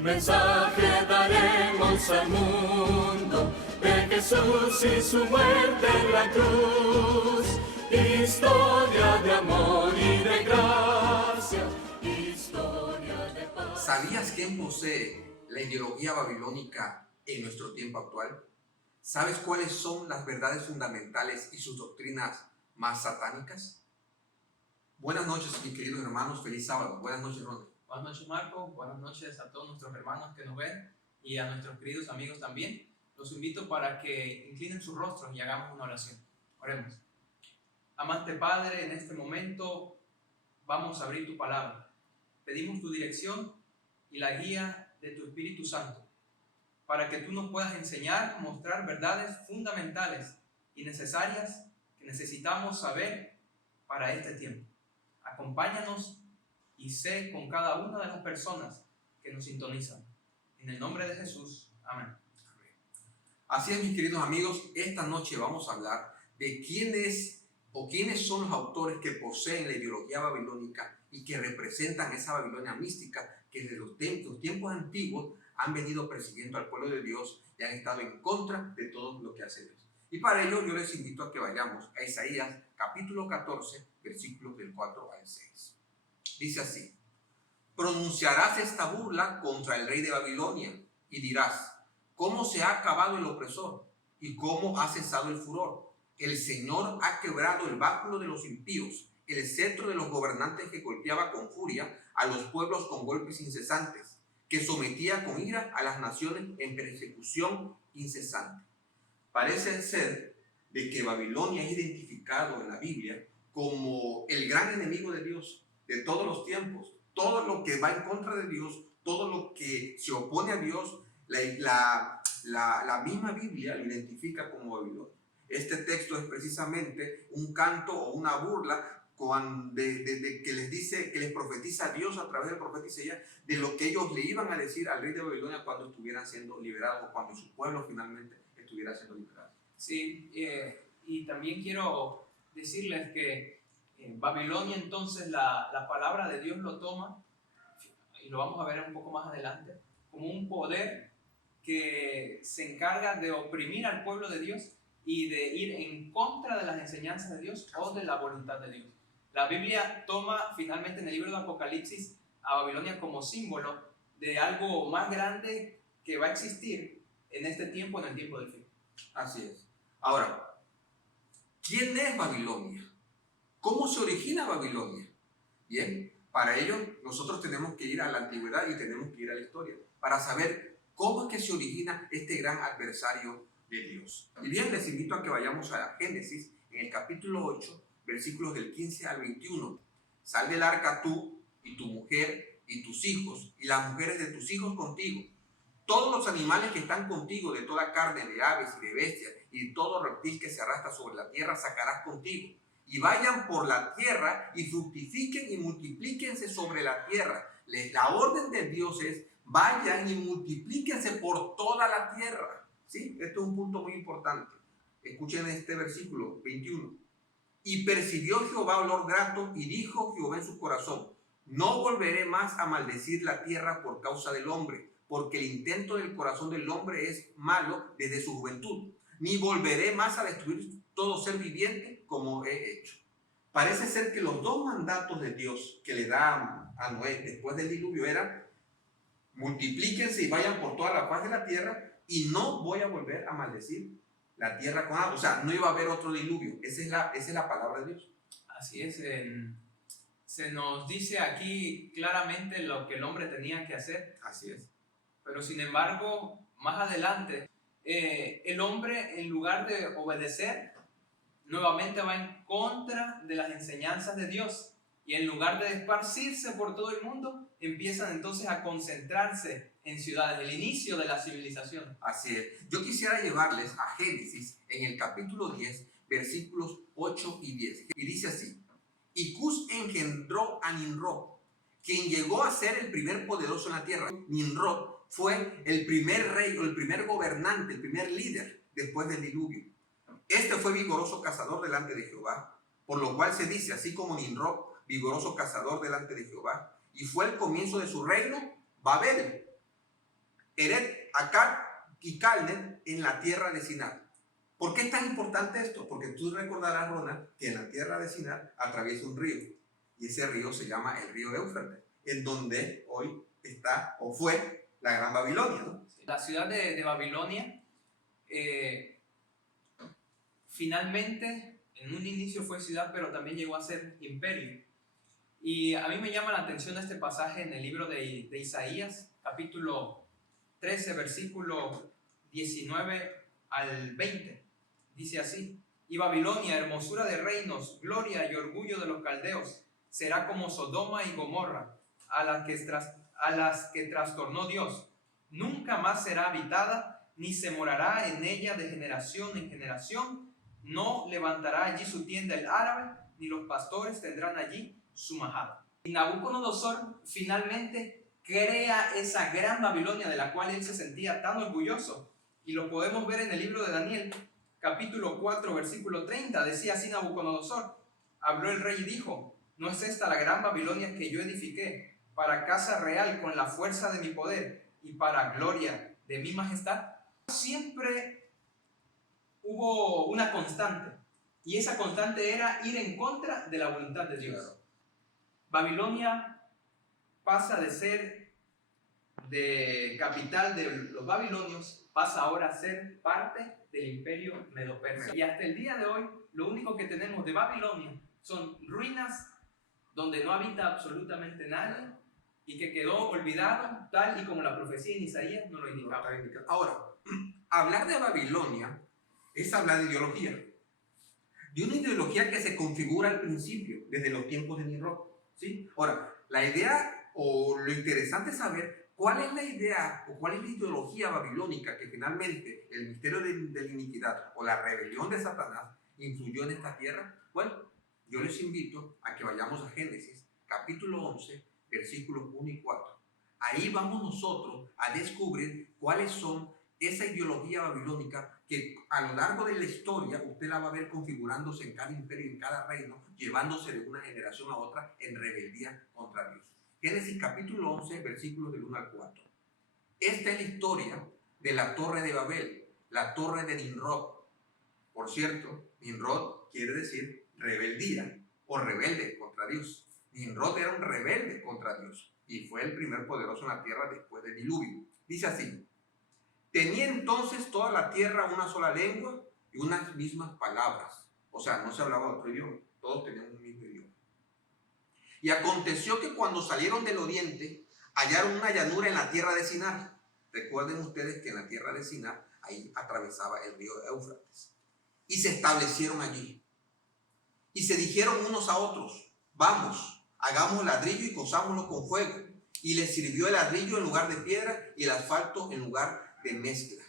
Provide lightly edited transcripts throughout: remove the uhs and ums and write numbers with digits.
mensaje daremos al mundo de Jesús y su muerte en la cruz. Historia de amor y de gracia, historia de paz. ¿Sabías quién posee la ideología babilónica en nuestro tiempo actual? ¿Sabes cuáles son las verdades fundamentales y sus doctrinas más satánicas? Buenas noches, mis queridos hermanos. Feliz sábado. Buenas noches, Ronald. Buenas noches, Marco. Buenas noches a todos nuestros hermanos que nos ven y a nuestros queridos amigos también. Los invito para que inclinen sus rostros y hagamos una oración. Oremos. Amante Padre, en este momento vamos a abrir tu palabra. Pedimos tu dirección y la guía de tu Espíritu Santo para que tú nos puedas enseñar, mostrar verdades fundamentales y necesarias que necesitamos saber para este tiempo. Acompáñanos y sé con cada una de las personas que nos sintonizan. En el nombre de Jesús. Amén. Así es, mis queridos amigos, esta noche vamos a hablar de quiénes son los autores que poseen la ideología babilónica y que representan esa Babilonia mística que desde los tiempos antiguos han venido persiguiendo al pueblo de Dios y han estado en contra de todo lo que hace Dios. Y para ello yo les invito a que vayamos a Isaías capítulo 14, versículos del 4 al 6. Dice así: pronunciarás esta burla contra el rey de Babilonia y dirás: ¿cómo se ha acabado el opresor y cómo ha cesado el furor? El Señor ha quebrado el báculo de los impíos, el cetro de los gobernantes que golpeaba con furia a los pueblos con golpes incesantes, que sometía con ira a las naciones en persecución incesante. Parece ser de que Babilonia es identificado en la Biblia como el gran enemigo de Dios de todos los tiempos. Todo lo que va en contra de Dios, todo lo que se opone a Dios, la misma Biblia lo identifica como Babilonia. Este texto es precisamente un canto o una burla que les dice, que les profetiza a Dios a través del profeta Isaías de lo que ellos le iban a decir al rey de Babilonia cuando estuvieran siendo liberados o cuando su pueblo finalmente estuviera siendo liberado. Sí, y también quiero decirles que Babilonia, entonces la palabra de Dios lo toma, y lo vamos a ver un poco más adelante, como un poder que se encarga de oprimir al pueblo de Dios y de ir en contra de las enseñanzas de Dios o de la voluntad de Dios. La Biblia toma finalmente en el libro de Apocalipsis a Babilonia como símbolo de algo más grande que va a existir en este tiempo, en el tiempo del fin. Así es. Ahora, ¿quién es Babilonia? ¿Cómo se origina Babilonia? Bien, para ello nosotros tenemos que ir a la antigüedad y tenemos que ir a la historia para saber cómo es que se origina este gran adversario de Dios. Y bien, les invito a que vayamos a Génesis en el capítulo 8, versículos del 15 al 21. Sal del arca tú y tu mujer y tus hijos y las mujeres de tus hijos contigo. Todos los animales que están contigo, de toda carne, de aves y de bestias, y todo reptil que se arrastra sobre la tierra, sacarás contigo. Y vayan por la tierra y fructifiquen y multiplíquense sobre la tierra. La orden de Dios es: vayan y multiplíquense por toda la tierra. ¿Sí? Esto es un punto muy importante. Escuchen este versículo 21. Y percibió Jehová olor grato, y dijo Jehová en su corazón: no volveré más a maldecir la tierra por causa del hombre, porque el intento del corazón del hombre es malo desde su juventud. Ni volveré más a destruir todo ser viviente como he hecho. Parece ser que los dos mandatos de Dios que le da a Noé después del diluvio eran: multiplíquense y vayan por toda la faz de la tierra, y no voy a volver a maldecir la tierra con agua. O sea, no iba a haber otro diluvio. Esa es la palabra de Dios. Así es. Se nos dice aquí claramente lo que el hombre tenía que hacer. Así es. Pero sin embargo, más adelante, el hombre, en lugar de obedecer, nuevamente va en contra de las enseñanzas de Dios. Y en lugar de esparcirse por todo el mundo, empiezan entonces a concentrarse en ciudades, el inicio de la civilización. Así es. Yo quisiera llevarles a Génesis en el capítulo 10, versículos 8 y 10. Y dice así: y Cus engendró a Nimrod, quien llegó a ser el primer poderoso en la tierra. Nimrod fue el primer rey o el primer gobernante, el primer líder después del diluvio. Este fue vigoroso cazador delante de Jehová, por lo cual se dice, así como Nimrod, vigoroso cazador delante de Jehová, y fue el comienzo de su reino, Babel. Eret, Akkad y Calne en la tierra de Sinar. ¿Por qué es tan importante esto? Porque tú recordarás, Ronald, que en la tierra de Sinar atraviesa un río. Y ese río se llama el río Éufrates, en donde hoy está o fue la Gran Babilonia, ¿no? La ciudad de Babilonia finalmente en un inicio fue ciudad, pero también llegó a ser imperio. Y a mí me llama la atención este pasaje en el libro de Isaías, capítulo 13, versículo 19 al 20. Dice así: y Babilonia, hermosura de reinos, gloria y orgullo de los caldeos, será como Sodoma y Gomorra, a las que trastornó Dios. Nunca más será habitada, ni se morará en ella de generación en generación. No levantará allí su tienda el árabe, ni los pastores tendrán allí su majada. Y Nabucodonosor finalmente crea esa gran Babilonia de la cual él se sentía tan orgulloso. Y lo podemos ver en el libro de Daniel, capítulo 4, versículo 30. Decía así Nabucodonosor: habló el rey y dijo: ¿no es esta la gran Babilonia que yo edifiqué para casa real con la fuerza de mi poder y para gloria de mi majestad? Siempre hubo una constante, y esa constante era ir en contra de la voluntad de Dios. Babilonia pasa de ser de capital de los babilonios, pasa ahora a ser parte del imperio medo-persa. Y hasta el día de hoy, lo único que tenemos de Babilonia son ruinas donde no habita absolutamente nadie y que quedó olvidado, tal y como la profecía en Isaías nos lo indicaba. Ahora, hablar de Babilonia es hablar de ideología. De una ideología que se configura al principio, desde los tiempos de Nimrod, ¿sí? Ahora, la idea o lo interesante es saber cuál es la idea o cuál es la ideología babilónica que finalmente el misterio de la iniquidad o la rebelión de Satanás influyó en esta tierra. Bueno, yo les invito a que vayamos a Génesis, capítulo 11, versículos 1 y 4. Ahí vamos nosotros a descubrir cuáles son esa ideología babilónica que a lo largo de la historia usted la va a ver configurándose en cada imperio, en cada reino, llevándose de una generación a otra en rebeldía contra Dios. Génesis capítulo 11, versículos del 1 al 4. Esta es la historia de la torre de Babel, la torre de Nimrod. Por cierto, Nimrod quiere decir rebeldía o rebelde contra Dios. Nimrod era un rebelde contra Dios y fue el primer poderoso en la tierra después del diluvio. Dice así: tenía entonces toda la tierra una sola lengua y unas mismas palabras. O sea, no se hablaba otro idioma, todos tenían un mismo idioma. Y aconteció que cuando salieron del oriente, hallaron una llanura en la tierra de Sinar. Recuerden ustedes que en la tierra de Sinar, ahí atravesaba el río Éufrates. Y se establecieron allí. Y se dijeron unos a otros: vamos, hagamos ladrillo y cosámoslo con fuego. Y les sirvió el ladrillo en lugar de piedra y el asfalto en lugar de mezcla.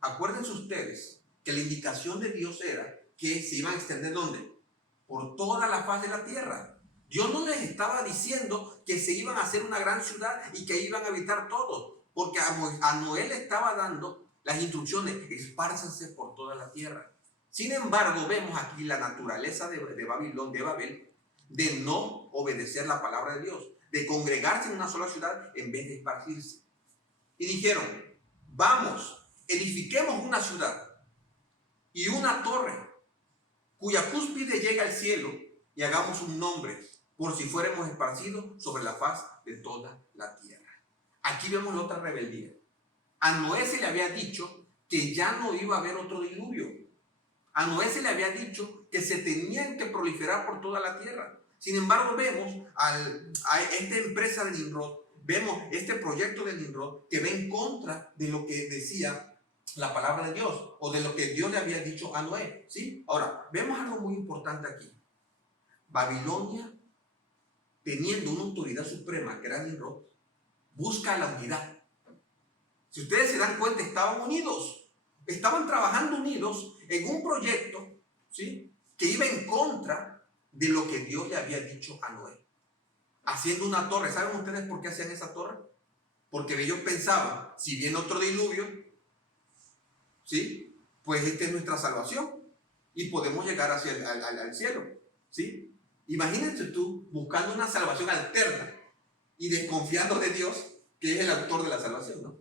Acuérdense ustedes que la indicación de Dios era que se iban a extender ¿dónde? Por toda la faz de la tierra. Dios no les estaba diciendo que se iban a hacer una gran ciudad y que iban a habitar todos, porque a Noé le estaba dando las instrucciones: espárzanse por toda la tierra. Sin embargo, vemos aquí la naturaleza de Babel, de no obedecer la palabra de Dios, de congregarse en una sola ciudad en vez de esparcirse. Y dijeron: vamos, edifiquemos una ciudad y una torre cuya cúspide llega al cielo y hagamos un nombre por si fuéramos esparcidos sobre la faz de toda la tierra. Aquí vemos la otra rebeldía. A Noé se le había dicho que ya no iba a haber otro diluvio. A Noé se le había dicho que se tenían que proliferar por toda la tierra. Sin embargo, vemos a esta empresa de Nimrod, vemos este proyecto de Nimrod que va en contra de lo que decía la palabra de Dios o de lo que Dios le había dicho a Noé, ¿sí? Ahora, vemos algo muy importante aquí. Babilonia, teniendo una autoridad suprema que era Nimrod, busca la unidad. Si ustedes se dan cuenta, estaban unidos. Estaban trabajando unidos en un proyecto, ¿sí?, que iba en contra de lo que Dios le había dicho a Noé. Haciendo una torre. ¿Saben ustedes por qué hacían esa torre? Porque ellos pensaban: si viene otro diluvio, ¿sí?, pues esta es nuestra salvación y podemos llegar hacia al cielo, ¿sí? Imagínate tú buscando una salvación alterna y desconfiando de Dios, que es el autor de la salvación, ¿no?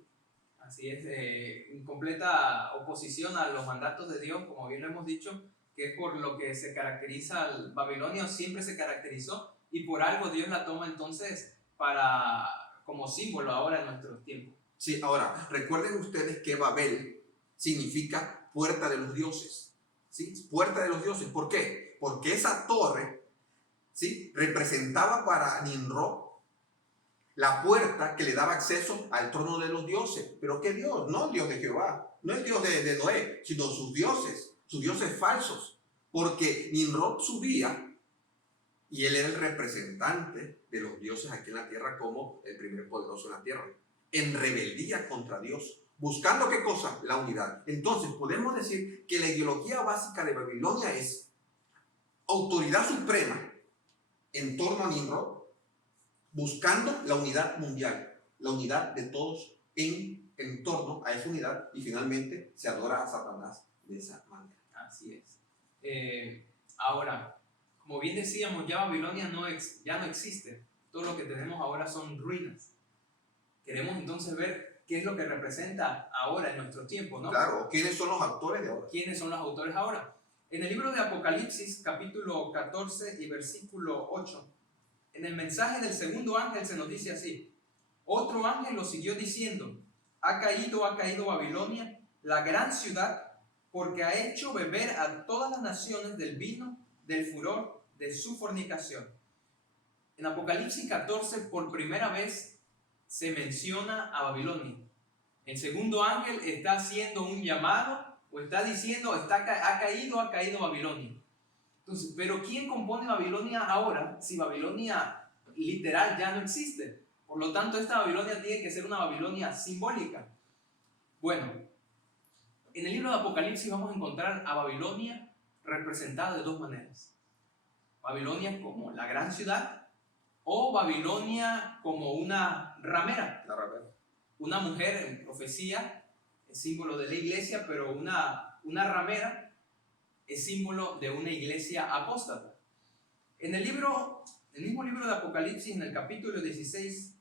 Así es, en completa oposición a los mandatos de Dios, como bien lo hemos dicho, que es por lo que se caracteriza al Babilonia, siempre se caracterizó, y por algo Dios la toma entonces como símbolo ahora en nuestros tiempos. Sí, ahora, recuerden ustedes que Babel significa puerta de los dioses. ¿Sí? Puerta de los dioses. ¿Por qué? Porque esa torre, ¿sí?, representaba para Nimrod la puerta que le daba acceso al trono de los dioses. ¿Pero qué Dios? No el Dios de Jehová, no el Dios de Noé, sino sus dioses falsos. Porque Nimrod subía y él era el representante de los dioses aquí en la tierra como el primer poderoso en la tierra, en rebeldía contra Dios, buscando ¿qué cosa? La unidad. Entonces podemos decir que la ideología básica de Babilonia es autoridad suprema en torno a Nimrod, buscando la unidad mundial, la unidad de todos en torno a esa unidad, y finalmente se adora a Satanás de esa manera. Así es. Ahora, como bien decíamos, ya Babilonia ya no existe. Todo lo que tenemos ahora son ruinas. Queremos entonces ver qué es lo que representa ahora en nuestro tiempo, ¿no? Claro, ¿quiénes son los autores de ahora? ¿Quiénes son los autores ahora? En el libro de Apocalipsis, capítulo 14 y versículo 8, en el mensaje del segundo ángel se nos dice así: otro ángel lo siguió diciendo, ha caído Babilonia, la gran ciudad, porque ha hecho beber a todas las naciones del vino del furor de su fornicación. En Apocalipsis 14 por primera vez se menciona a Babilonia. El segundo ángel está haciendo un llamado o está diciendo ha caído Babilonia. Entonces, pero ¿quién compone Babilonia ahora si Babilonia literal ya no existe? Por lo tanto, esta Babilonia tiene que ser una Babilonia simbólica. Bueno, en el libro de Apocalipsis vamos a encontrar a Babilonia representada de dos maneras. Babilonia como la gran ciudad o Babilonia como una ramera. La ramera. Una mujer en profecía es símbolo de la iglesia, pero una ramera es símbolo de una iglesia apóstata. En el mismo libro de Apocalipsis, en el capítulo 16,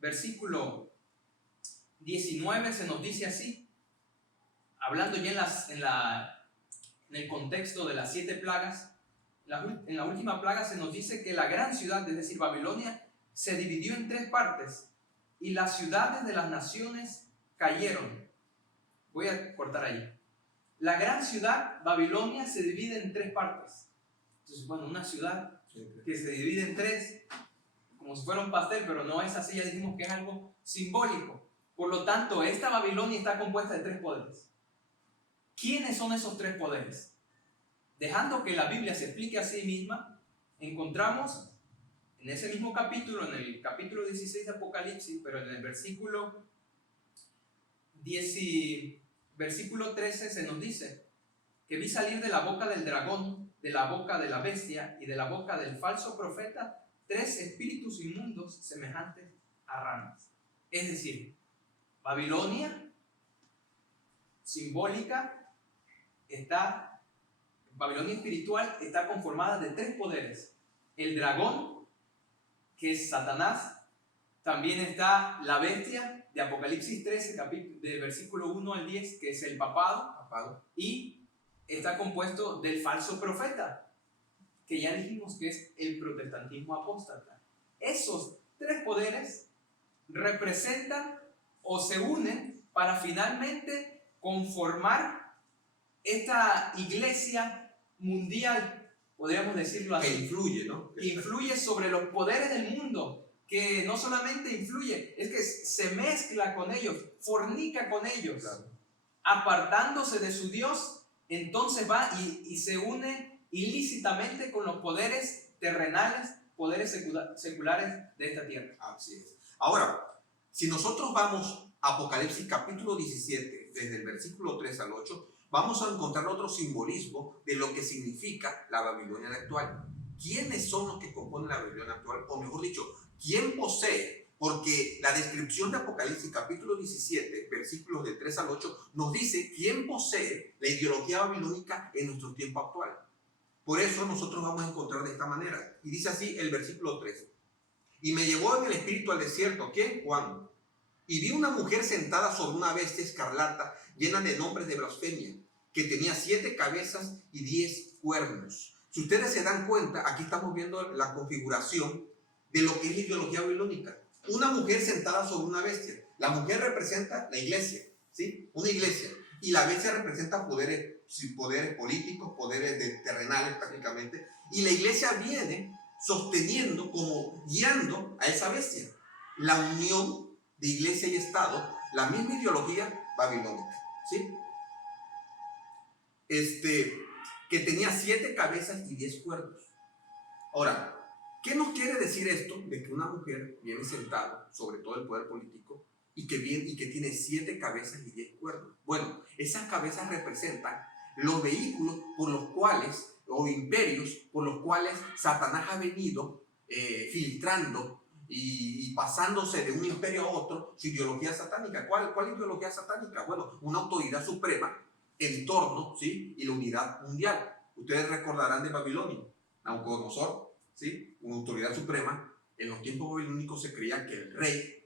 versículo 19, se nos dice así, hablando ya en el contexto de las 7 plagas. En la última plaga se nos dice que la gran ciudad, es decir, Babilonia, se dividió en 3 partes y las ciudades de las naciones cayeron. Voy a cortar ahí. La gran ciudad, Babilonia, se divide en 3 partes. Entonces, bueno, una ciudad que se divide en 3, como si fuera un pastel, pero no es así, ya dijimos que es algo simbólico. Por lo tanto, esta Babilonia está compuesta de 3 poderes. ¿Quiénes son esos 3 poderes? Dejando que la Biblia se explique a sí misma, encontramos en ese mismo capítulo, en el capítulo 16 de Apocalipsis, pero en el versículo 13 se nos dice que vi salir de la boca del dragón, de la boca de la bestia y de la boca del falso profeta 3 espíritus inmundos semejantes a ranas. Es decir, Babilonia simbólica Babilonia espiritual está conformada de 3 poderes. El dragón, que es Satanás. También está la bestia de Apocalipsis 13, de versículo 1 al 10, que es el papado. Y está compuesto del falso profeta, que ya dijimos que es el protestantismo apóstata. Esos 3 poderes representan o se unen para finalmente conformar esta iglesia mundial, podríamos decirlo así. Que influye, ¿no? Que influye sobre los poderes del mundo, que no solamente influye, es que se mezcla con ellos, fornica con ellos, claro. Apartándose de su Dios, entonces va y se une ilícitamente con los poderes terrenales, poderes seculares de esta tierra. Así es. Ahora, si nosotros vamos a Apocalipsis capítulo 17, desde el versículo 3 al 8, vamos a encontrar otro simbolismo de lo que significa la Babilonia actual. ¿Quiénes son los que componen la Babilonia actual? O mejor dicho, ¿quién posee? Porque la descripción de Apocalipsis capítulo 17, versículos de 3 al 8, nos dice quién posee la ideología babilónica en nuestro tiempo actual. Por eso nosotros vamos a encontrar de esta manera. Y dice así el versículo 13. Y me llevó en el espíritu al desierto. ¿Quién? Juan. Y vi una mujer sentada sobre una bestia escarlata llena de nombres de blasfemia, que tenía 7 cabezas y 10 cuernos. Si ustedes se dan cuenta, aquí estamos viendo la configuración de lo que es la ideología babilónica. Una mujer sentada sobre una bestia. La mujer representa la iglesia, ¿sí? Una iglesia. Y la bestia representa poderes políticos, poderes terrenales prácticamente. Y la iglesia viene sosteniendo, como guiando a esa bestia. La unión de iglesia y Estado, la misma ideología babilónica, ¿sí? Que tenía 7 cabezas y 10 cuernos. Ahora, ¿qué nos quiere decir esto de que una mujer viene sentada sobre todo el poder político y que tiene 7 cabezas y 10 cuernos? Bueno, esas cabezas representan los vehículos por los cuales, o imperios por los cuales Satanás ha venido filtrando y pasándose de un imperio a otro su ideología satánica. ¿Cuál ideología satánica? Bueno, una autoridad suprema, el torno, ¿sí? Y la unidad mundial. Ustedes recordarán de Babilonia, Nabucodonosor, ¿sí? Una autoridad suprema. En los tiempos babilónicos se creía que el rey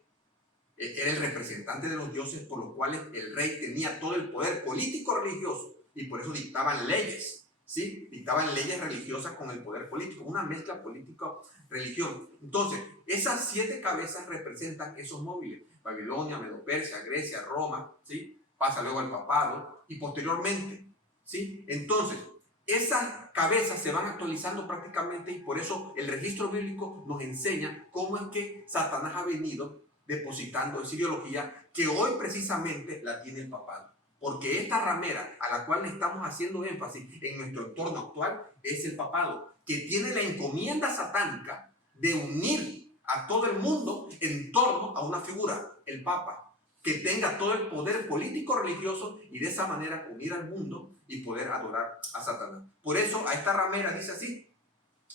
era el representante de los dioses, por los cuales el rey tenía todo el poder político religioso, y por eso dictaban leyes, ¿sí? Dictaban leyes religiosas con el poder político, una mezcla político-religión. Entonces, esas 7 cabezas representan esos móviles: Babilonia, Medo-Persia, Grecia, Roma, ¿sí? Pasa luego al papado y posteriormente, ¿sí? Entonces, esas cabezas se van actualizando prácticamente, y por eso el registro bíblico nos enseña cómo es que Satanás ha venido depositando esa ideología que hoy precisamente la tiene el papado. Porque esta ramera a la cual le estamos haciendo énfasis en nuestro entorno actual es el papado, que tiene la encomienda satánica de unir a todo el mundo en torno a una figura, el papa, que tenga todo el poder político religioso y de esa manera unir al mundo y poder adorar a Satanás. Por eso a esta ramera dice así: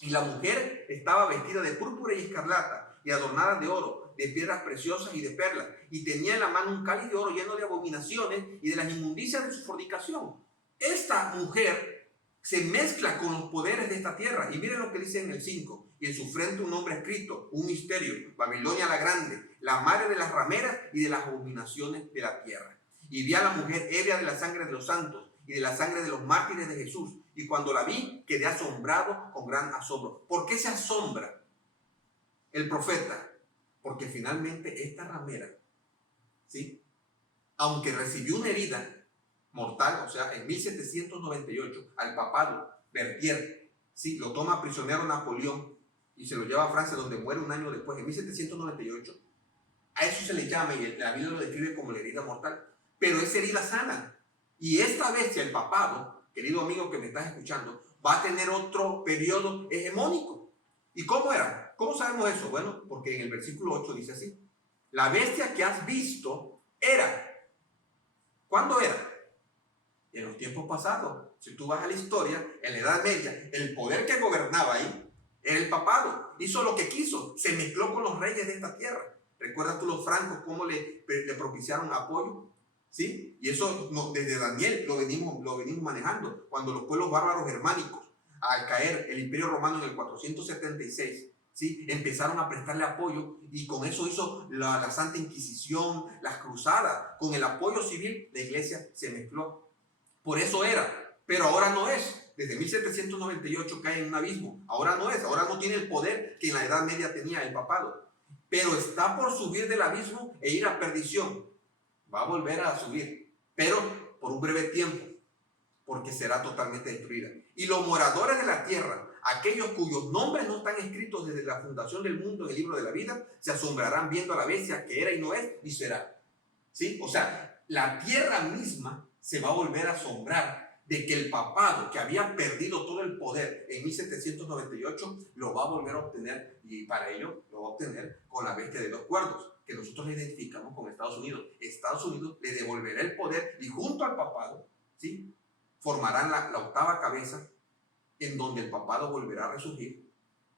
y la mujer estaba vestida de púrpura y escarlata y adornada de oro, de piedras preciosas y de perlas, y tenía en la mano un cáliz de oro lleno de abominaciones y de las inmundicias de su fornicación. Esta mujer se mezcla con los poderes de esta tierra, y miren lo que dice en el 5: y en su frente un nombre escrito, un misterio, Babilonia la grande, la madre de las rameras y de las abominaciones de la tierra. Y vi a la mujer ebria de la sangre de los santos y de la sangre de los mártires de Jesús, y cuando la vi quedé asombrado con gran asombro. ¿Por qué se asombra el profeta? Porque finalmente esta ramera, ¿sí?, aunque recibió una herida mortal, o sea, en 1798, al papado, Berthier, ¿sí?, lo toma prisionero Napoleón y se lo lleva a Francia, donde muere un año después, en 1798. A eso se le llama, y la Biblia lo describe como la herida mortal, pero es herida sana. Y esta bestia, el papado, querido amigo que me estás escuchando, va a tener otro periodo hegemónico. ¿Y cómo era? ¿Cómo sabemos eso? Bueno, porque en el versículo 8 dice así: la bestia que has visto era. ¿Cuándo era? En los tiempos pasados. Si tú vas a la historia, en la Edad Media, el poder que gobernaba ahí era el papado. Hizo lo que quiso, se mezcló con los reyes de esta tierra. ¿Recuerdas tú los francos cómo le propiciaron apoyo? ¿Sí? Y eso desde Daniel lo venimos manejando. Cuando los pueblos bárbaros germánicos, al caer el Imperio Romano en el 476, ¿sí?, empezaron a prestarle apoyo, y con eso hizo la Santa Inquisición, las cruzadas. Con el apoyo civil, la iglesia se mezcló. Por eso era, pero ahora no es. Desde 1798 cae en un abismo. Ahora no es, ahora no tiene el poder que en la Edad Media tenía el papado. Pero está por subir del abismo e ir a perdición. Va a volver a subir, pero por un breve tiempo, porque será totalmente destruida. Y los moradores de la tierra, aquellos cuyos nombres no están escritos desde la fundación del mundo en el libro de la vida, se asombrarán viendo a la bestia que era y no es ni será. ¿Sí? O sea, la tierra misma se va a volver a asombrar de que el papado, que había perdido todo el poder en 1798, lo va a volver a obtener, y para ello lo va a obtener con la bestia de 2 cuernos, que nosotros le identificamos con Estados Unidos. Estados Unidos le devolverá el poder, y junto al papado, ¿sí?, formarán la 8ª cabeza, en donde el papado volverá a resurgir,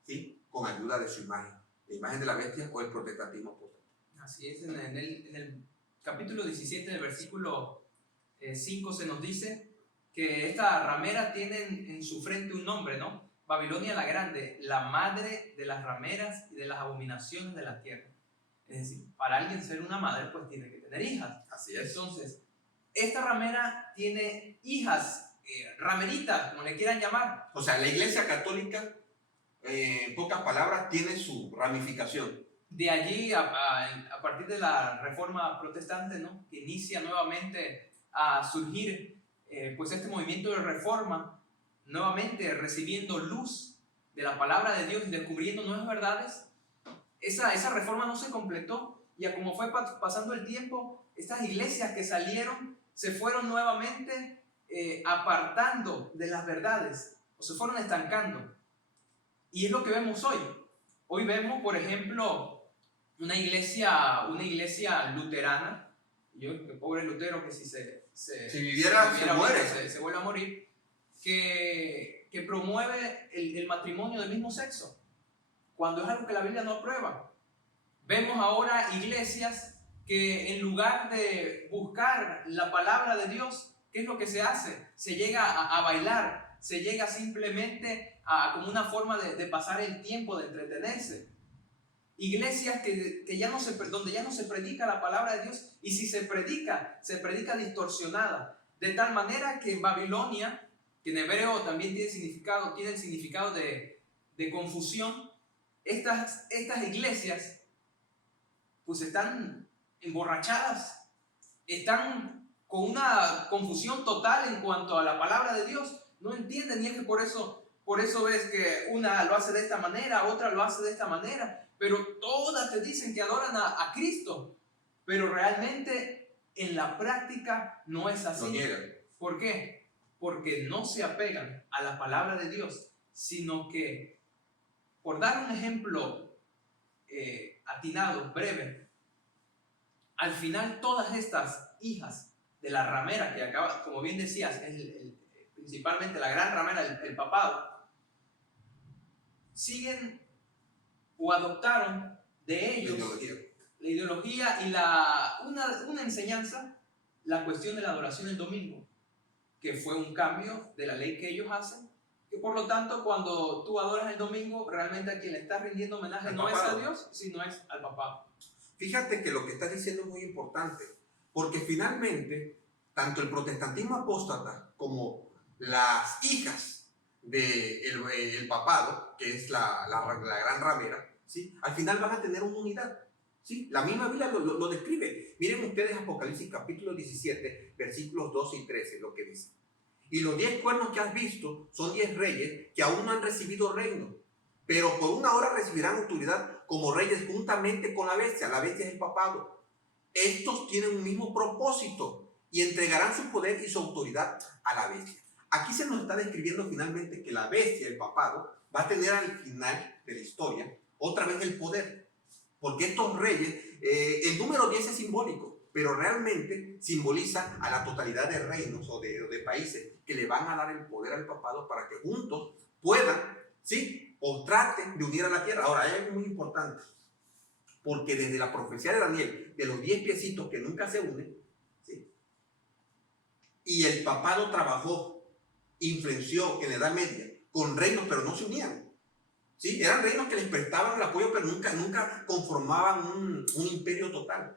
¿sí?, con ayuda de su imagen, la imagen de la bestia o el protestantismo apostólico. Así es, en el capítulo 17 del versículo 5 se nos dice que esta ramera tiene en su frente un nombre, ¿no? Babilonia la grande, la madre de las rameras y de las abominaciones de la tierra. Es decir, para alguien ser una madre, pues tiene que tener hijas. Así es. Entonces, esta ramera tiene hijas, rameritas, como le quieran llamar. O sea, la Iglesia Católica, en pocas palabras, tiene su ramificación. De allí, a partir de la Reforma Protestante, ¿no?, que inicia nuevamente a surgir pues este movimiento de reforma, nuevamente recibiendo luz de la palabra de Dios y descubriendo nuevas verdades. Esa reforma no se completó, y a como fue pasando el tiempo, estas iglesias que salieron se fueron nuevamente apartando de las verdades, o se fueron estancando. Y es lo que vemos hoy. Hoy vemos, por ejemplo, una iglesia luterana. Yo, el pobre Lutero, que si viviera, se muere. Se vuelve a morir, que promueve el matrimonio del mismo sexo, cuando es algo que la Biblia no aprueba. Vemos ahora iglesias que, en lugar de buscar la palabra de Dios, ¿qué es lo que se hace? Se llega a bailar, se llega simplemente como una forma de pasar el tiempo, de entretenerse. Iglesias donde ya no se predica la palabra de Dios, y si se predica distorsionada, de tal manera que en Babilonia, que en hebreo también tiene el significado de confusión, estas iglesias pues están emborrachadas, están con una confusión total en cuanto a la palabra de Dios, no entienden, y es que por eso ves que una lo hace de esta manera, otra lo hace de esta manera, pero todas te dicen que adoran a Cristo, pero realmente en la práctica no es así. Lo niegan. ¿Por qué? Porque no se apegan a la palabra de Dios, sino que, por dar un ejemplo atinado, breve, al final todas estas hijas de la ramera que acaba, como bien decías, principalmente la gran ramera, el papado, siguen o adoptaron de ellos la ideología y una enseñanza, la cuestión de la adoración el domingo, que fue un cambio de la ley que ellos hacen, que por lo tanto cuando tú adoras el domingo, realmente a quien le estás rindiendo homenaje no es a Dios, sino es al papá. Fíjate que lo que estás diciendo es muy importante, porque finalmente tanto el protestantismo apóstata como las hijas del papado, que es la gran ramera, ¿sí?, al final van a tener una unidad, ¿sí? La misma Biblia lo describe. Miren ustedes Apocalipsis capítulo 17, versículos 12 y 13, lo que dice. Y los 10 cuernos que has visto son 10 reyes que aún no han recibido reino, pero por una hora recibirán autoridad como reyes juntamente con la bestia. La bestia es el papado. Estos tienen un mismo propósito y entregarán su poder y su autoridad a la bestia. Aquí se nos está describiendo finalmente que la bestia, el papado, va a tener al final de la historia otra vez el poder. Porque estos reyes, el número 10 es simbólico, pero realmente simboliza a la totalidad de reinos o de países que le van a dar el poder al papado para que juntos puedan, ¿sí?, o traten de unir a la tierra. Ahora, hay algo muy importante, porque desde la profecía de Daniel, de los 10 piecitos que nunca se unen, ¿sí?, y el papado trabajó, influenció en la Edad Media con reinos, pero no se unían. ¿Sí? Eran reinos que les prestaban el apoyo, pero nunca conformaban un imperio total.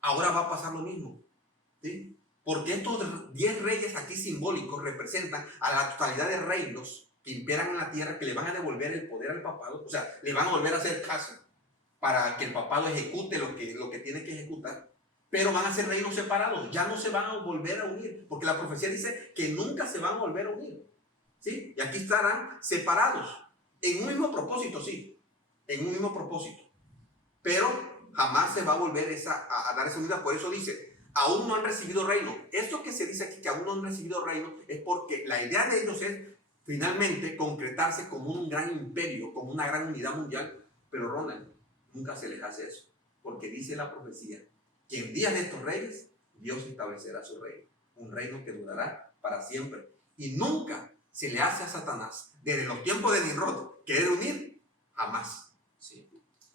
Ahora va a pasar lo mismo, ¿sí? Porque estos 10 reyes aquí simbólicos representan a la totalidad de reinos que imperan en la tierra, que le van a devolver el poder al papado, o sea, le van a volver a hacer caso para que el papado ejecute lo que tiene que ejecutar, pero van a ser reinos separados, ya no se van a volver a unir, porque la profecía dice que nunca se van a volver a unir, ¿sí? Y aquí estarán separados. En un mismo propósito, sí, en un mismo propósito, pero jamás se va a volver a dar esa unidad. Por eso dice, aún no han recibido reino. Esto que se dice aquí, que aún no han recibido reino, es porque la idea de ellos es finalmente concretarse como un gran imperio, como una gran unidad mundial. Pero Ronald, nunca se les hace eso, porque dice la profecía que en días de estos reyes, Dios establecerá su reino, un reino que durará para siempre. Y nunca se le hace a Satanás, desde los tiempos de Nimrod, querer unir, jamás. Sí.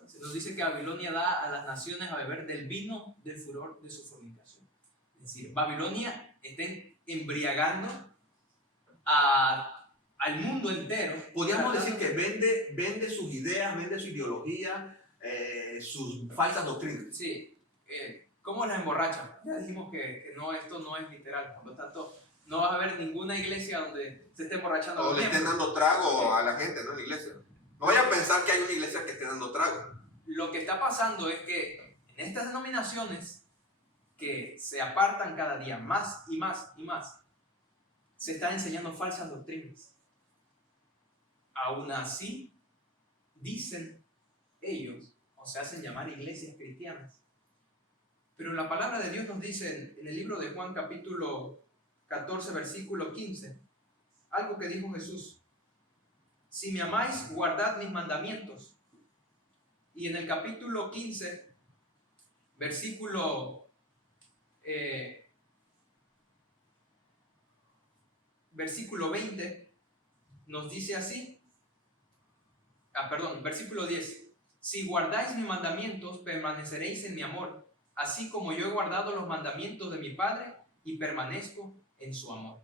Se nos dice que Babilonia da a las naciones a beber del vino del furor de su fornicación. Es decir, Babilonia está embriagando al mundo entero. Podríamos decir que vende sus ideas, vende su ideología, sus falsas doctrinas. Sí, ¿cómo las emborrachan? Ya dijimos que no, esto no es literal, por lo tanto, no va a haber ninguna iglesia donde se esté emborrachando. O le estén dando trago a la gente, ¿no? En la iglesia. No vaya a pensar que hay una iglesia que esté dando trago. Lo que está pasando es que en estas denominaciones que se apartan cada día más y más y más, se están enseñando falsas doctrinas. Aún así, dicen ellos, o se hacen llamar iglesias cristianas. Pero la palabra de Dios nos dice en el libro de Juan capítulo 14, versículo 15, algo que dijo Jesús: si me amáis, guardad mis mandamientos. Y en el capítulo 15, versículo 20, nos dice así, versículo 10, si guardáis mis mandamientos, permaneceréis en mi amor, así como yo he guardado los mandamientos de mi Padre y permanezco en su amor.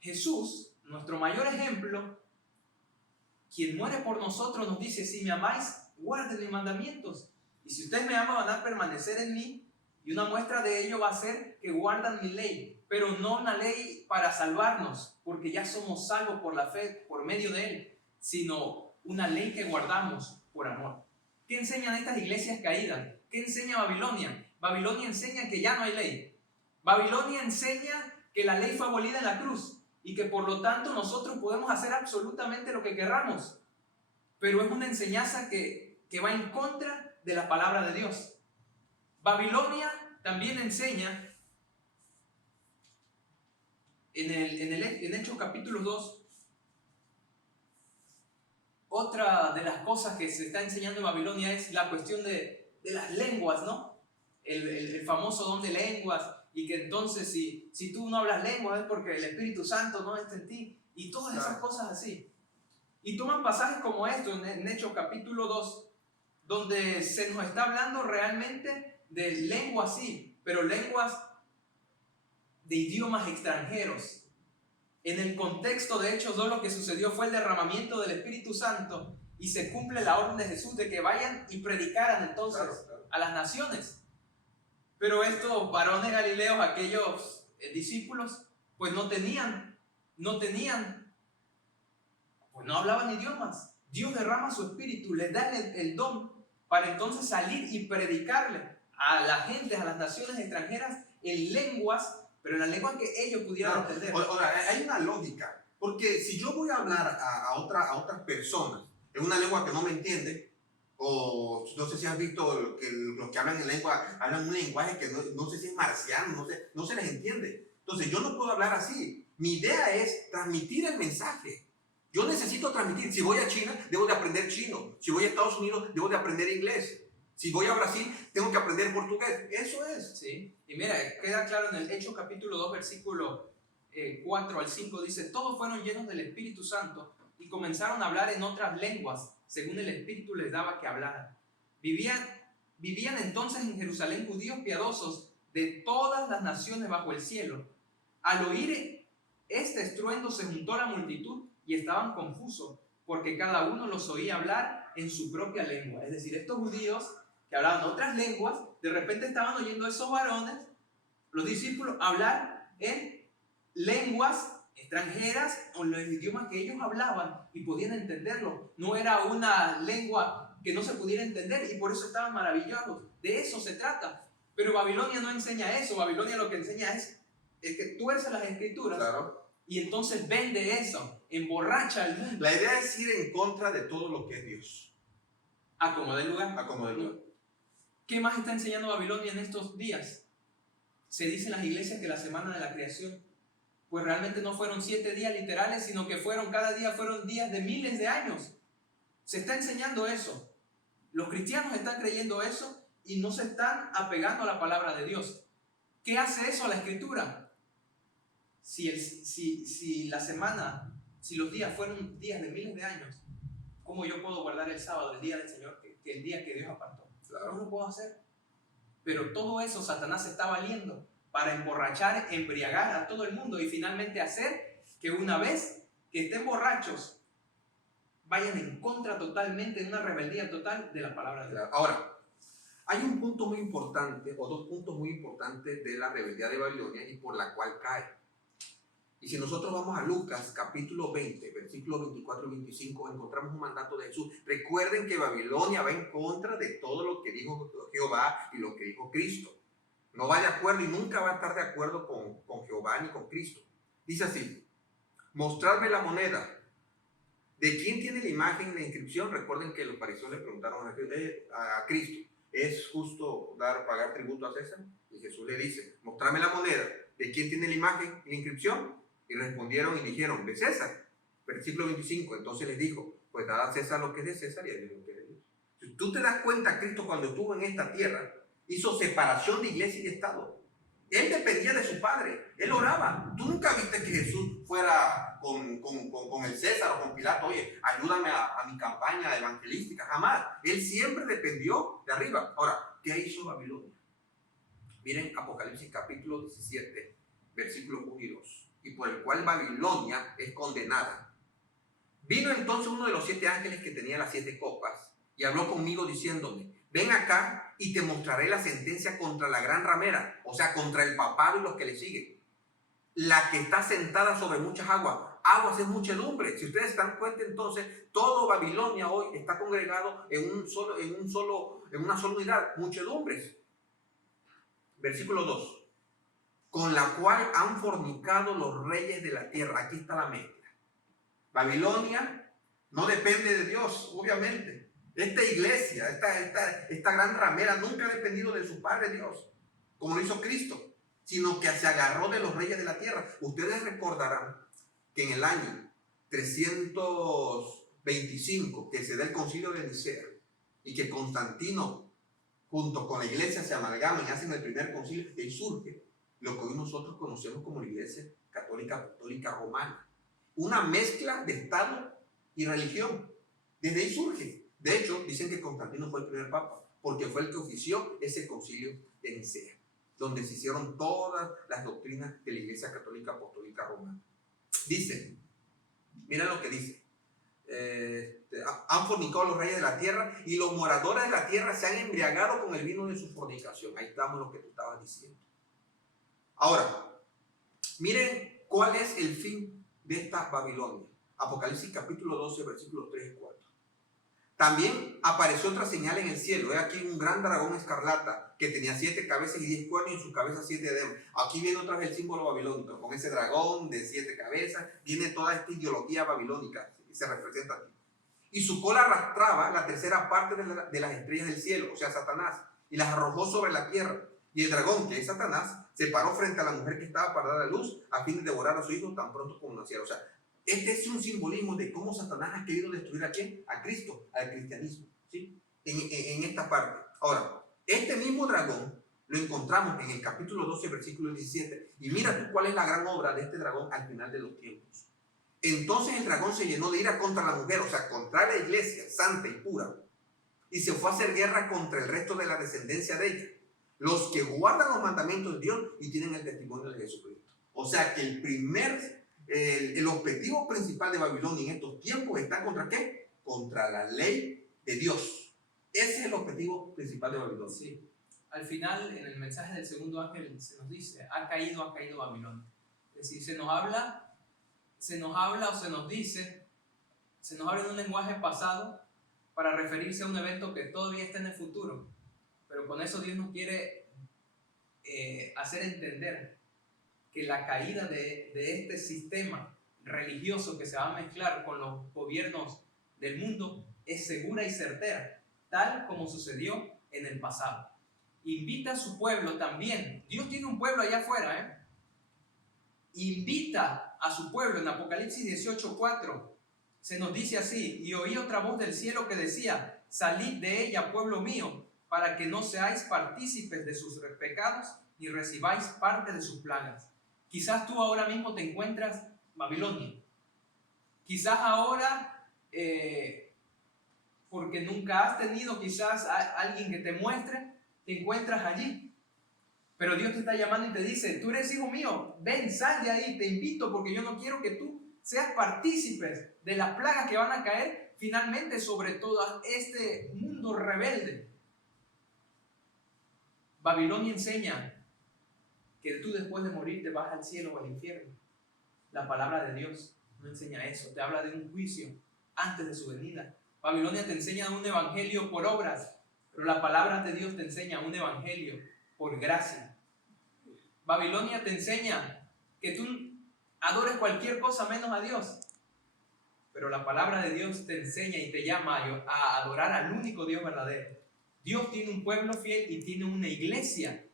Jesús, nuestro mayor ejemplo, quien muere por nosotros, nos dice: si me amáis, guarden mis mandamientos. Y si ustedes me aman, van a permanecer en mí. Y una muestra de ello va a ser que guardan mi ley. Pero no una ley para salvarnos, porque ya somos salvos por la fe, por medio de él, sino una ley que guardamos por amor. ¿Qué enseñan estas iglesias caídas? ¿Qué enseña Babilonia? Babilonia enseña que ya no hay ley. Babilonia enseña que la ley fue abolida en la cruz y que por lo tanto nosotros podemos hacer absolutamente lo que querramos. Pero es una enseñanza que va en contra de la palabra de Dios. Babilonia también enseña en Hechos capítulo 2, otra de las cosas que se está enseñando en Babilonia es la cuestión de las lenguas, ¿no? El famoso don de lenguas, y que entonces si tú no hablas lenguas es porque el Espíritu Santo no está en ti, y todas esas cosas así. Y toman pasajes como esto en Hechos capítulo 2, donde se nos está hablando realmente de lenguas, sí, pero lenguas de idiomas extranjeros. En el contexto de Hechos 2 lo que sucedió fue el derramamiento del Espíritu Santo y se cumple la orden de Jesús de que vayan y predicaran entonces a las naciones. Pero estos varones galileos, aquellos discípulos, pues no hablaban idiomas. Dios derrama su Espíritu, les da el don para entonces salir y predicarle a la gente, a las naciones extranjeras, en lenguas, pero en la lengua que ellos pudieran entender. Ahora, hay una lógica, porque si yo voy a hablar a otras personas en una lengua que no me entiende, o no sé si has visto que los que hablan en lengua, hablan un lenguaje que no sé si es marciano, no se les entiende. Entonces yo no puedo hablar así. Mi idea es transmitir el mensaje. Yo necesito transmitir. Si voy a China, debo de aprender chino. Si voy a Estados Unidos, debo de aprender inglés. Si voy a Brasil, tengo que aprender portugués. Eso es. Sí. Y mira, queda claro en el Hechos capítulo 2, versículo 4 al 5, dice: todos fueron llenos del Espíritu Santo y comenzaron a hablar en otras lenguas, según el Espíritu les daba que hablaran. Vivían entonces en Jerusalén judíos piadosos de todas las naciones bajo el cielo. Al oír este estruendo se juntó la multitud y estaban confusos, porque cada uno los oía hablar en su propia lengua. Es decir, estos judíos que hablaban otras lenguas, de repente estaban oyendo a esos varones, los discípulos, hablar en lenguas extranjeras o en los idiomas que ellos hablaban y podían entenderlo. No era una lengua que no se pudiera entender y por eso estaban maravillados. De eso se trata. Pero Babilonia no enseña eso. Babilonia lo que enseña es que tuerce las escrituras. Claro. Y entonces vende eso, emborracha al mundo. La idea es ir en contra de todo lo que es Dios. Acomoda el lugar. Acomoda el lugar. ¿Qué más está enseñando Babilonia en estos días? Se dice en las iglesias que la semana de la creación, pues realmente no fueron 7 días literales, sino que cada día fueron días de miles de años. Se está enseñando eso. Los cristianos están creyendo eso y no se están apegando a la palabra de Dios. ¿Qué hace eso a la escritura? Si los días fueron días de miles de años, ¿cómo yo puedo guardar el sábado, el día del Señor, que el día que Dios apartó? Claro. No lo puedo hacer. Pero todo eso Satanás se está valiendo para emborrachar, embriagar a todo el mundo y finalmente hacer que una vez que estén borrachos vayan en contra totalmente, en una rebeldía total de la palabra de Dios. Claro. Ahora, hay un punto muy importante, o dos puntos muy importantes de la rebeldía de Babilonia y por la cual cae. Y si nosotros vamos a Lucas capítulo 20, versículos 24 y 25, encontramos un mandato de Jesús. Recuerden que Babilonia va en contra de todo lo que dijo Jehová y lo que dijo Cristo. No va de acuerdo y nunca va a estar de acuerdo con Jehová ni con Cristo. Dice así: mostrarme la moneda. ¿De quién tiene la imagen y la inscripción? Recuerden que los fariseos le preguntaron a Cristo: ¿es justo pagar tributo a César? Y Jesús le dice: mostrarme la moneda. ¿De quién tiene la imagen y la inscripción? Y respondieron y dijeron: de César. Versículo 25. Entonces les dijo: pues dad a César lo que es de César y a Dios lo que es de Dios. Si tú te das cuenta, Cristo cuando estuvo en esta tierra hizo separación de iglesia y de Estado. Él dependía de su Padre, él oraba. Tú nunca viste que Jesús fuera con el César o con Pilato: oye, ayúdame a mi campaña evangelística. Jamás. Él siempre dependió de arriba. Ahora, ¿qué hizo Babilonia? Miren Apocalipsis capítulo 17, versículos 1 y 2. Y por el cual Babilonia es condenada. Vino entonces uno de los 7 ángeles que tenía las 7 copas y habló conmigo diciéndome: ven acá y te mostraré la sentencia contra la gran ramera, o sea, contra el papado y los que le siguen, la que está sentada sobre muchas aguas. Aguas es muchedumbre. Si ustedes se dan cuenta, entonces todo Babilonia hoy está congregado en una sola unidad, muchedumbres. Versículo 2. Con la cual han fornicado los reyes de la tierra. Aquí está la mezcla. Babilonia no depende de Dios, obviamente. Esta iglesia, esta gran ramera nunca ha dependido de su Padre Dios, como lo hizo Cristo, sino que se agarró de los reyes de la tierra. Ustedes recordarán que en el año 325, que se da el concilio de Nicea, y que Constantino, junto con la iglesia, se amalgaman y hacen el primer concilio, y ahí surge lo que hoy nosotros conocemos como la Iglesia Católica Apostólica Romana. Una mezcla de Estado y religión. Desde ahí surge. De hecho, dicen que Constantino fue el primer papa, porque fue el que ofició ese concilio de Nicea, donde se hicieron todas las doctrinas de la Iglesia Católica Apostólica Romana. Dice, mira lo que dice: han fornicado los reyes de la tierra y los moradores de la tierra se han embriagado con el vino de su fornicación. Ahí estamos lo que tú estabas diciendo. Ahora, miren cuál es el fin de esta Babilonia. Apocalipsis capítulo 12, versículos 3 y 4. También apareció otra señal en el cielo. He aquí un gran dragón escarlata que tenía 7 cabezas y 10 cuernos y en su cabeza 7 diademas. Aquí viene otra vez el símbolo babilónico. Con ese dragón de 7 cabezas viene toda esta ideología babilónica que se representa aquí. Y su cola arrastraba la tercera parte de las estrellas del cielo, o sea, Satanás, y las arrojó sobre la tierra. Y el dragón, que es Satanás, se paró frente a la mujer que estaba para dar a luz a fin de devorar a su hijo tan pronto como naciera. O sea, este es un simbolismo de cómo Satanás ha querido destruir a ¿quién? A Cristo, al cristianismo, ¿sí? En esta parte. Ahora, este mismo dragón lo encontramos en el capítulo 12, versículo 17. Y mira tú cuál es la gran obra de este dragón al final de los tiempos. Entonces el dragón se llenó de ira contra la mujer, o sea, contra la iglesia santa y pura, y se fue a hacer guerra contra el resto de la descendencia de ella, los que guardan los mandamientos de Dios y tienen el testimonio de Jesucristo. O sea que el objetivo principal de Babilonia en estos tiempos está ¿contra qué? Contra la ley de Dios. Ese es el objetivo principal de Babilonia. Sí. Al final, en el mensaje del segundo ángel se nos dice: ha caído Babilonia. Es decir, se nos habla o se nos dice, se nos habla en un lenguaje pasado para referirse a un evento que todavía está en el futuro. Pero con eso Dios nos quiere hacer entender que la caída de este sistema religioso que se va a mezclar con los gobiernos del mundo es segura y certera, tal como sucedió en el pasado. Invita a su pueblo también. Dios tiene un pueblo allá afuera, Invita a su pueblo. En Apocalipsis 18:4 se nos dice así: y oí otra voz del cielo que decía: salid de ella, pueblo mío, para que no seáis partícipes de sus pecados ni recibáis parte de sus plagas. Quizás tú ahora mismo te encuentras Babilonia. Quizás ahora, porque nunca has tenido quizás a alguien que te muestre, te encuentras allí. Pero Dios te está llamando y te dice: tú eres hijo mío, ven, sal de ahí, te invito, porque yo no quiero que tú seas partícipes de las plagas que van a caer finalmente sobre todo este mundo rebelde. Babilonia enseña que tú después de morir te vas al cielo o al infierno. La palabra de Dios no enseña eso, te habla de un juicio antes de su venida. Babilonia te enseña un evangelio por obras, pero la palabra de Dios te enseña un evangelio por gracia. Babilonia te enseña que tú adores cualquier cosa menos a Dios, pero la palabra de Dios te enseña y te llama a adorar al único Dios verdadero. Dios tiene un pueblo fiel y tiene una iglesia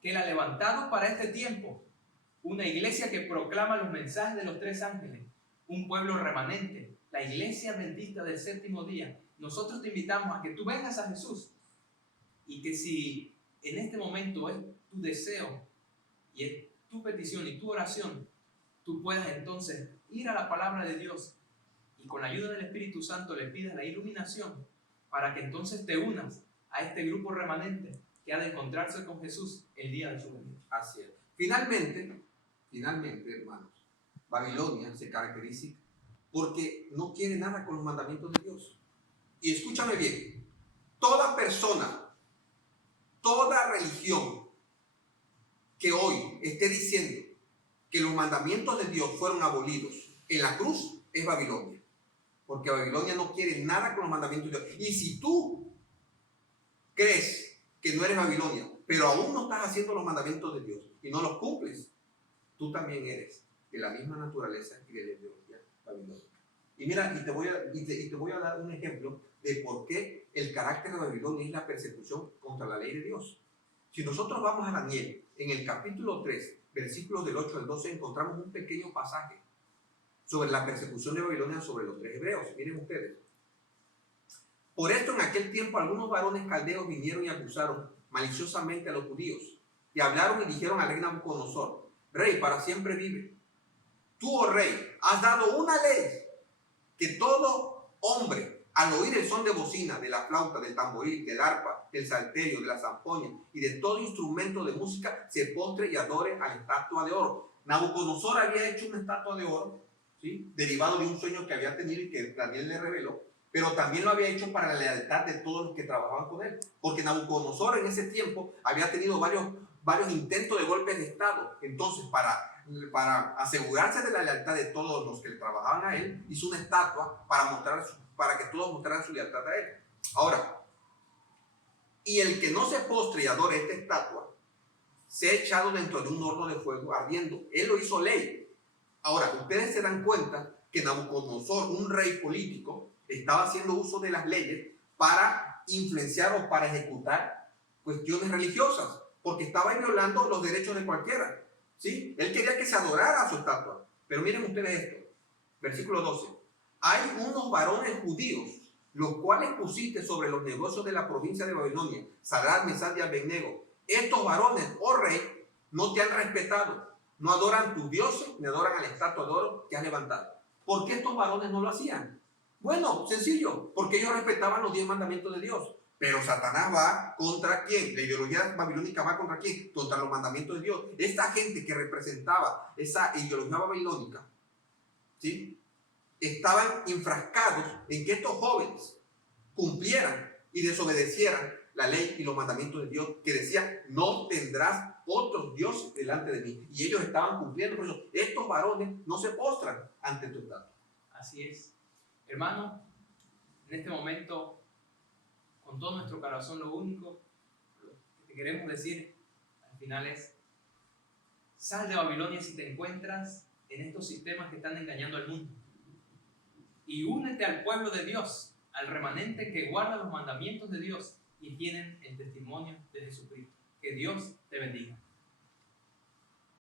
que Él ha levantado para este tiempo, una iglesia que proclama los mensajes de los 3 ángeles, un pueblo remanente, la iglesia bendita del séptimo día. Nosotros te invitamos a que tú vengas a Jesús y que si en este momento es tu deseo y es tu petición y tu oración, tú puedas entonces ir a la palabra de Dios y con la ayuda del Espíritu Santo le pidas la iluminación para que entonces te unas a este grupo remanente que ha de encontrarse con Jesús el día de su venida. Así es. Finalmente, hermanos, Babilonia se caracteriza porque no quiere nada con los mandamientos de Dios. Y escúchame bien, toda persona, toda religión que hoy esté diciendo que los mandamientos de Dios fueron abolidos en la cruz es Babilonia. Porque Babilonia no quiere nada con los mandamientos de Dios. Y si tú crees que no eres Babilonia, pero aún no estás haciendo los mandamientos de Dios y no los cumples, tú también eres de la misma naturaleza y de la ideología babilónica. Y mira, te voy a dar un ejemplo de por qué el carácter de Babilonia es la persecución contra la ley de Dios. Si nosotros vamos a Daniel, en el capítulo 3, versículos del 8 al 12, encontramos un pequeño pasaje sobre la persecución de Babilonia sobre los 3 hebreos. Miren ustedes. Por esto en aquel tiempo algunos varones caldeos vinieron y acusaron maliciosamente a los judíos y hablaron y dijeron al rey Nabucodonosor: Rey, para siempre vive. Tú, oh rey, has dado una ley que todo hombre, al oír el son de bocina, de la flauta, del tamboril, del arpa, del salterio, de la zampoña y de todo instrumento de música, se postre y adore a la estatua de oro. Nabucodonosor había hecho una estatua de oro, ¿sí?, derivado de un sueño que había tenido y que Daniel le reveló, pero también lo había hecho para la lealtad de todos los que trabajaban con él, porque Nabucodonosor en ese tiempo había tenido varios intentos de golpes de estado. Entonces, para asegurarse de la lealtad de todos los que trabajaban a él, hizo una estatua para que todos mostraran su lealtad a él. Ahora, y el que no se postre y adore esta estatua, se ha echado dentro de un horno de fuego ardiendo. Él lo hizo ley. Ahora, ustedes se dan cuenta que Nabucodonosor, un rey político, estaba haciendo uso de las leyes para influenciar o para ejecutar cuestiones religiosas, porque estaba violando los derechos de cualquiera, ¿sí? Él quería que se adorara a su estatua. Pero miren ustedes esto, versículo 12. Hay unos varones judíos, los cuales pusiste sobre los negocios de la provincia de Babilonia, Sadrach, Mesach y Abednego. Estos varones, oh rey, no te han respetado, no adoran tus dioses, ni adoran a la estatua de oro que has levantado. ¿Por qué estos varones no lo hacían? Bueno, sencillo, porque ellos respetaban los 10 mandamientos de Dios. Pero Satanás va contra ¿quién? La ideología babilónica va contra ¿quién? Contra los mandamientos de Dios. Esta gente que representaba esa ideología babilónica, ¿sí?, estaban enfrascados en que estos jóvenes cumplieran y desobedecieran la ley y los mandamientos de Dios, que decía: no tendrás otros dioses delante de mí. Y ellos estaban cumpliendo. Por eso estos varones no se postran ante tu estatua. Así es. Hermano, en este momento, con todo nuestro corazón, lo único que te queremos decir al final es: sal de Babilonia si te encuentras en estos sistemas que están engañando al mundo, y únete al pueblo de Dios, al remanente que guarda los mandamientos de Dios y tienen el testimonio de Jesucristo. Que Dios te bendiga.